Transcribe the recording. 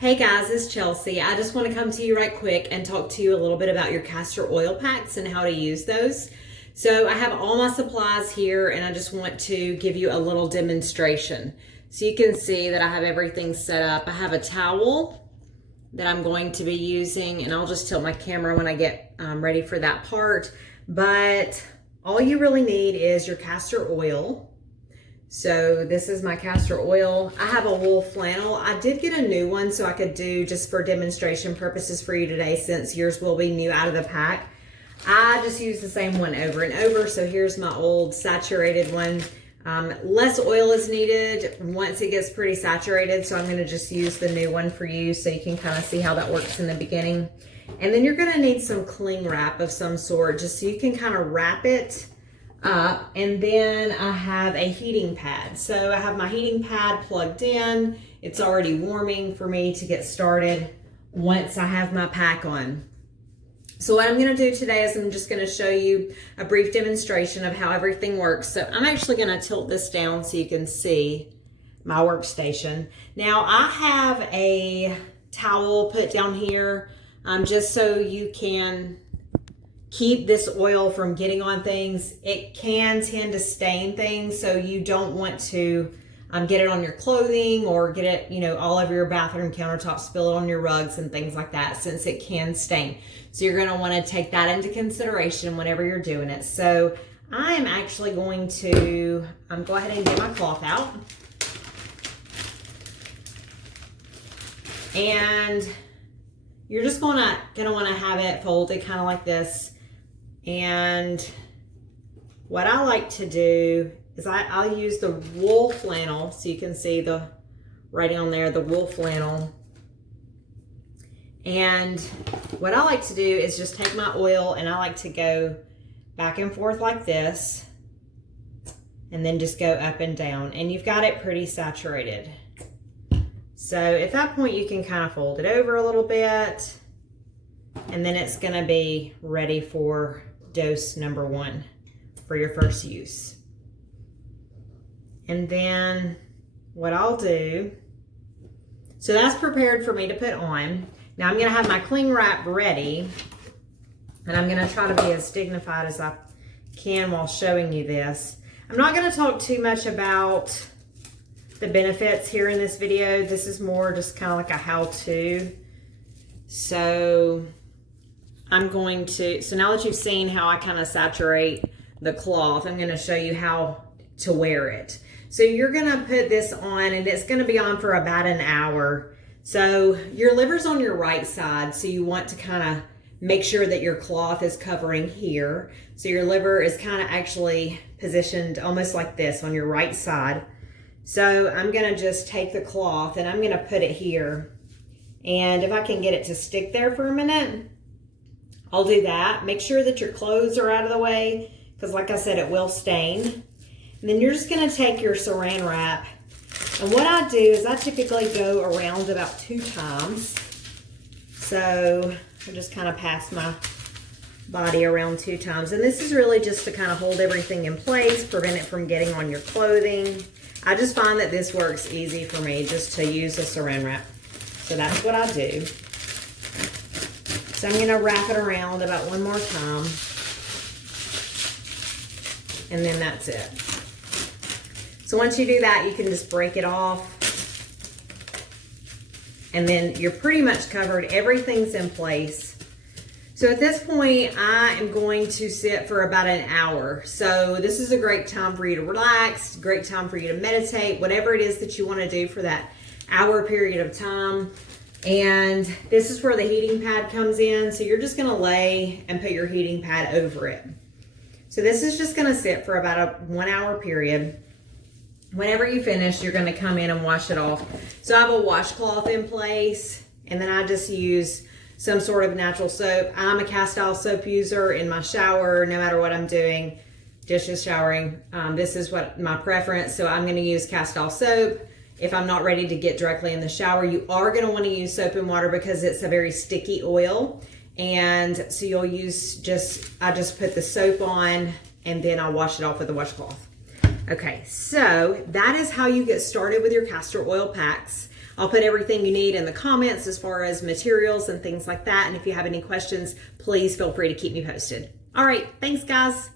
Hey guys, it's Chelsea. I just want to come to you right quick and talk to you a little bit about your castor oil packs and how to use those. So I have all my supplies here and I just want to give you a little demonstration. So you can see that I have everything set up. I have a towel that I'm going to be using, and I'll just tilt my camera when I get ready for that part. But all you really need is your castor oil. So this is my castor oil. I have a wool flannel. I did get a new one so I could do just for demonstration purposes for you today, since yours will be new out of the pack. I just use the same one over and over. So here's my old saturated one. Less oil is needed once it gets pretty saturated. So I'm gonna just use the new one for you so you can kind of see how that works in the beginning. And then you're gonna need some cling wrap of some sort, just so you can kind of wrap it up. And then I have a heating pad. So I have my heating pad plugged in. It's already warming for me to get started once I have my pack on. So what I'm gonna do today is I'm just gonna show you a brief demonstration of how everything works. So I'm actually gonna tilt this down so you can see my workstation. Now I have a towel put down here just so you can keep this oil from getting on things. It can tend to stain things, so you don't want to get it on your clothing or get it, all over your bathroom countertop, spill it on your rugs and things like that, since it can stain. So you're gonna wanna take that into consideration whenever you're doing it. So I'm actually going to go ahead and get my cloth out. And you're just gonna wanna have it folded kind of like this. And what I like to do is I'll use the wool flannel, so you can see the writing on there, the wool flannel. And what I like to do is just take my oil and I like to go back and forth like this, and then just go up and down, and you've got it pretty saturated. So at that point you can kind of fold it over a little bit, and then it's gonna be ready for dose number one for your first use. And then what I'll do, so that's prepared for me to put on. Now I'm gonna have my cling wrap ready, and I'm gonna try to be as dignified as I can while showing you this. I'm not gonna talk too much about the benefits here in this video. This is more just kind of like a how-to. So I'm going to, so now that you've seen how I kind of saturate the cloth, I'm gonna show you how to wear it. So you're gonna put this on, and it's gonna be on for about an hour. So your liver's on your right side, so you want to kind of make sure that your cloth is covering here. So your liver is kind of actually positioned almost like this on your right side. So I'm gonna just take the cloth and I'm gonna put it here. And if I can get it to stick there for a minute, I'll do that. Make sure that your clothes are out of the way, because like I said, it will stain. And then you're just gonna take your saran wrap. And what I do is I typically go around about 2 times. So I just kind of pass my body around 2 times. And this is really just to kind of hold everything in place, prevent it from getting on your clothing. I just find that this works easy for me, just to use a saran wrap. So that's what I do. So I'm gonna wrap it around about 1 more time. And then that's it. So once you do that, you can just break it off. And then you're pretty much covered. Everything's in place. So at this point, I am going to sit for about an hour. So this is a great time for you to relax, great time for you to meditate, whatever it is that you want to do for that hour period of time. And this is where the heating pad comes in. So you're just gonna lay and put your heating pad over it. So this is just gonna sit for about a 1 hour period. Whenever you finish, you're gonna come in and wash it off. So I have a washcloth in place, and then I just use some sort of natural soap. I'm a cast-style soap user in my shower, no matter what I'm doing, dishes, showering. This is what my preference. So I'm gonna use cast-style soap. If I'm not ready to get directly in the shower, you are gonna wanna use soap and water, because it's a very sticky oil. And so you'll use I just put the soap on, and then I'll wash it off with a washcloth. Okay, so that is how you get started with your castor oil packs. I'll put everything you need in the comments as far as materials and things like that. And if you have any questions, please feel free to keep me posted. All right, thanks guys.